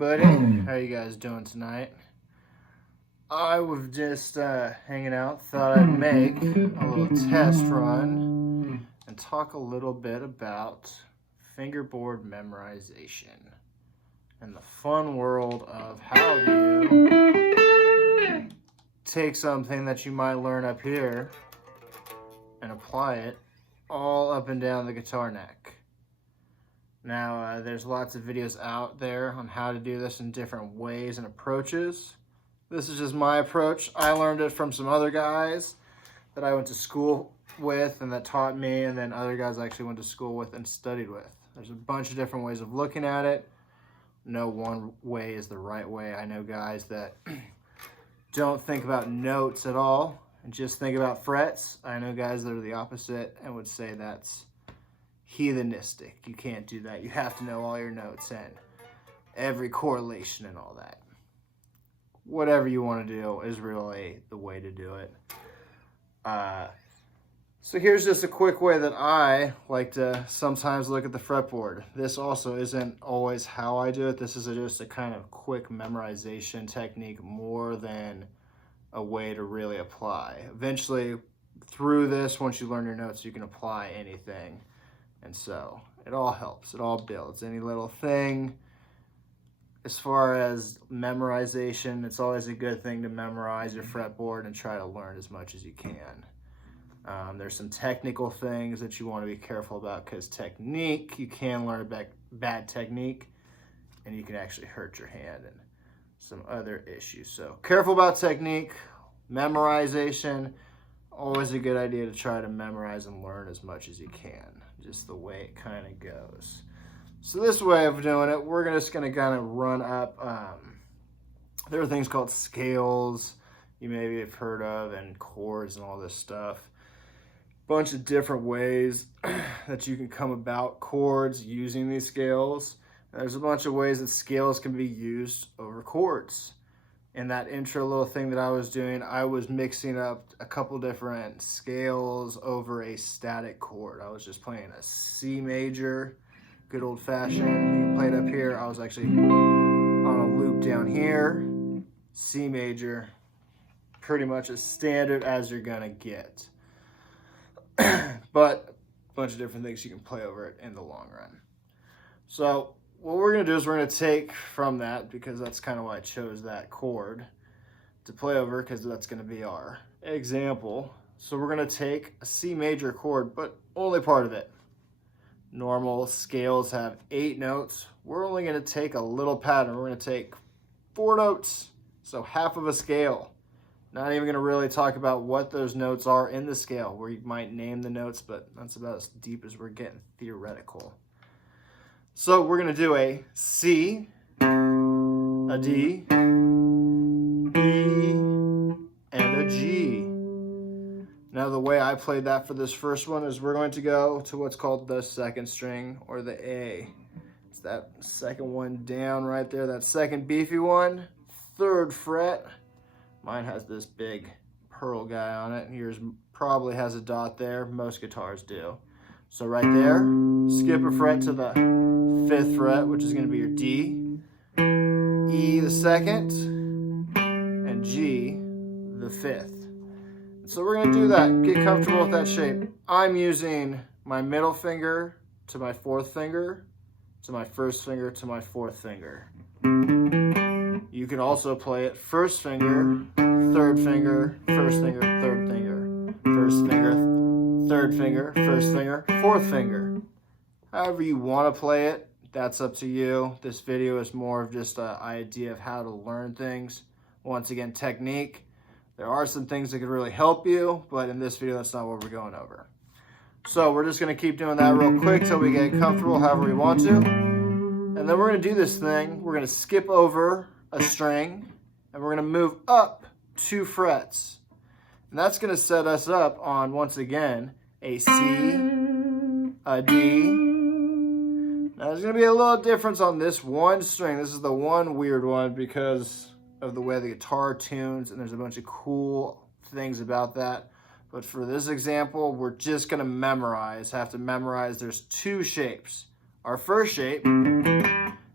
everybody. How you guys doing tonight? I was just hanging out, thought I'd make a little test run and talk a little bit about fingerboard memorization and the fun world of how do you take something that you might learn up here and apply it all up and down the guitar neck. Now, there's lots of videos out there on how to do this in different ways and approaches. This is just my approach. I learned it from some other guys that I went to school with and that taught me, and then other guys I actually went to school with and studied with. There's a bunch of different ways of looking at it. No one way is the right way. I know guys that don't think about notes at all and just think about frets. I know guys that are the opposite and would say that's heathenistic. You can't do that. You have to know all your notes and every correlation and all that. Whatever you want to do is really the way to do it. So here's just a quick way that I like to sometimes look at the fretboard. This also isn't always how I do it. This is just a kind of quick memorization technique more than a way to really apply. Eventually, through this, once you learn your notes, you can apply anything. And so it all helps, it all builds. Any little thing, as far as memorization, it's always a good thing to memorize your fretboard and try to learn as much as you can. There's some technical things that you want to be careful about because technique, you can learn a bad technique and you can actually hurt your hand and some other issues. So careful about technique, memorization. Always a good idea to try to memorize and learn as much as you can, just the way it kind of goes. So this way of doing it, we're just going to kind of run up, there are things called scales you maybe have heard of and chords and all this stuff. Bunch of different ways that you can come about chords using these scales. There's a bunch of ways that scales can be used over chords. In that intro little thing that I was doing, I was mixing up a couple different scales over a static chord. I was just playing a C major, good old fashioned. You can play it up here. I was actually on a loop down here, C major, pretty much as standard as you're gonna get. But a bunch of different things you can play over it in the long run. So what we're going to do is we're going to take from that, because that's kind of why I chose that chord to play over, because that's going to be our example. So we're going to take a C major chord, but only part of it. Normal scales have 8 notes. We're only going to take a little pattern. We're going to take 4 notes, so half of a scale. Not even going to really talk about what those notes are in the scale, where you might name the notes, but that's about as deep as we're getting theoretical. So we're going to do a C, a D, E, and a G. Now the way I played that for this first one is we're going to go to what's called the second string, or the A. It's that second one down right there, that second beefy one, 3rd fret. Mine has this big pearl guy on it. Yours probably has a dot there. Most guitars do. So right there, skip a fret to the 5th fret, which is going to be your D, E the 2nd, and G the 5th. So we're going to do that. Get comfortable with that shape. I'm using my middle finger to my 4th finger, to my 1st finger, to my 4th finger. You can also play it 1st finger, 3rd finger, 1st finger, 3rd finger, 1st finger, 3rd finger, 1st finger, 4th finger. However you want to play it, that's up to you. This video is more of just an idea of how to learn things. Once again, technique. There are some things that could really help you, but in this video, that's not what we're going over. So we're just going to keep doing that real quick till we get comfortable however we want to. And then we're going to do this thing. We're going to skip over a string, and we're going to move up 2 frets. And that's going to set us up on, once again, a C, a D. Now there's going to be a little difference on this one string. This is the one weird one because of the way the guitar tunes, and there's a bunch of cool things about that. But for this example, we're just going to have to memorize. There's 2 shapes. Our first shape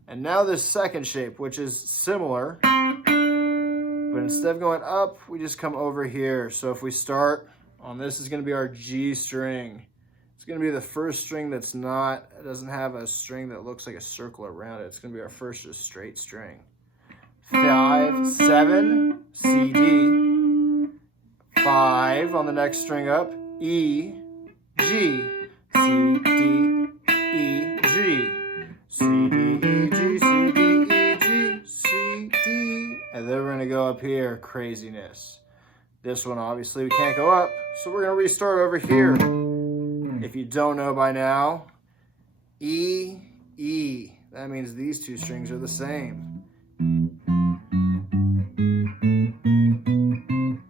And now this second shape, which is similar, but instead of going up, we just come over here. So if we start on this, is going to be our G string. It's going to be the first string that's not, it doesn't have a string that looks like a circle around it. It's going to be our first just straight string. 5, 7, C, D. 5 on the next string up, E, G, C, D, E, G, C, D, E, G, C, D, E, G, C, D. And then we're going to go up here, craziness. This one, obviously, we can't go up, so we're going to restart over here. If you don't know by now, E, E. That means these two strings are the same.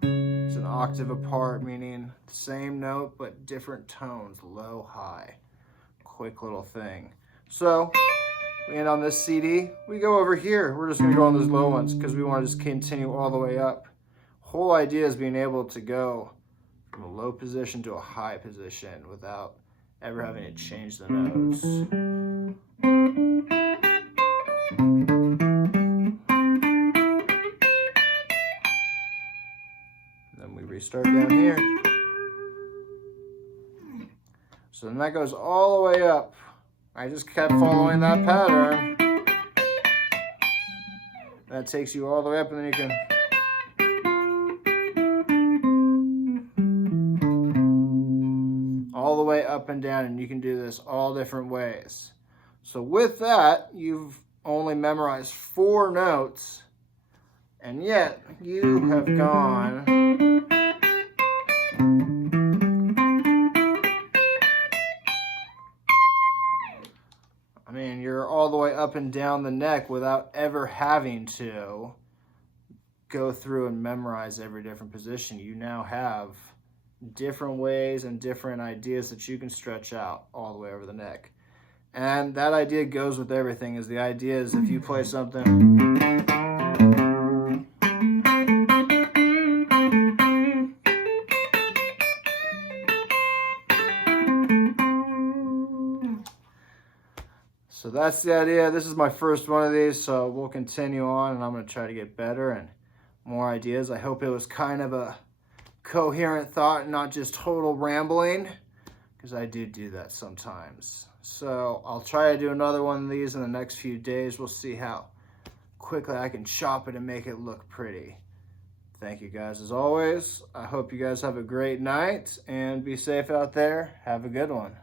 It's an octave apart, meaning the same note, but different tones, low, high. Quick little thing. So, we end on this CD. We go over here. We're just going to go on those low ones because we want to just continue all the way up. Whole idea is being able to go from a low position to a high position without ever having to change the notes. Then we restart down here. So then that goes all the way up. I just kept following that pattern. That takes you all the way up, and then you can all the way up and down, and you can do this all different ways. So with that, you've only memorized 4 notes, and yet you have gone you're all the way up and down the neck without ever having to go through and memorize every different position. You now have different ways and different ideas that you can stretch out all the way over the neck. And that idea goes with everything. Is the idea is if you play something so that's the idea. This is my first one of these, so we'll continue on, and I'm going to try to get better and more ideas. I hope it was kind of a coherent thought and not just total rambling, because I do that sometimes. So I'll try to do another one of these in the next few days. We'll see how quickly I can chop it and make it look pretty. Thank you guys as always. I hope you guys have a great night and be safe out there. Have a good one.